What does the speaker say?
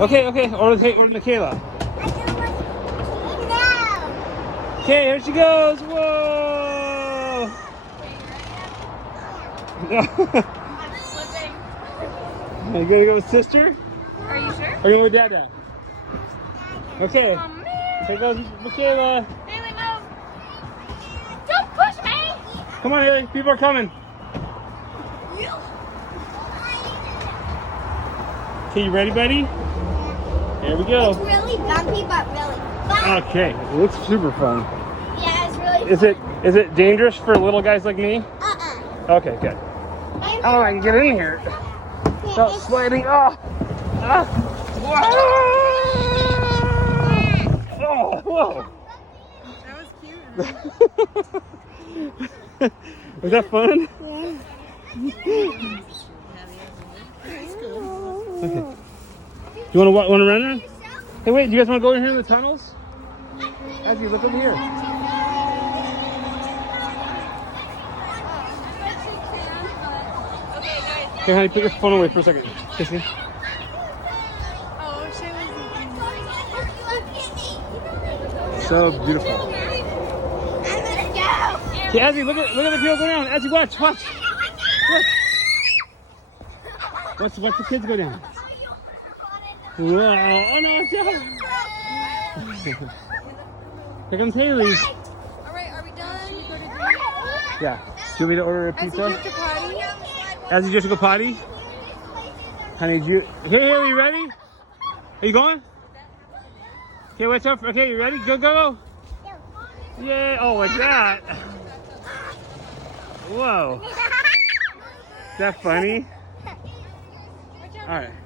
Okay, okay. Or Michaela. Okay, here she goes. Whoa! You gonna go with sister? Are you sure? Or you going with Dada? Okay. Oh, man. Here goes Michaela. Haley, move. Don't push me. Come on, Haley. People are coming. Okay, you ready, buddy? Here we go. It's really bumpy, but really fun. Okay, it looks super fun. Yeah, it's really Is it dangerous for little guys like me? Uh-uh. Okay, good. Oh, I can get in here. Stop sliding. Oh. Ah. Whoa. Oh, whoa. That was cute. Was that fun? Okay. You want to run around? Hey, wait. Do you guys want to go in here in the tunnels? As you look over here. Okay, honey, put your phone away for a second. Kissy. Oh, she was. So beautiful. I'm gonna go. Okay, Azzy, look at the people go down. Azzy, watch. Watch the kids go down. Whoa! Oh no, it's down. Here comes Haley. All right, are we done? Yeah. Do you want me to order a As pizza? you get to potty. Azzy, just go potty. Honey, hey, Haley, you ready? Are you going? Okay, watch out. Okay, you ready? Go, go, go. Yay! Oh, like that. Whoa. Is that funny? All right.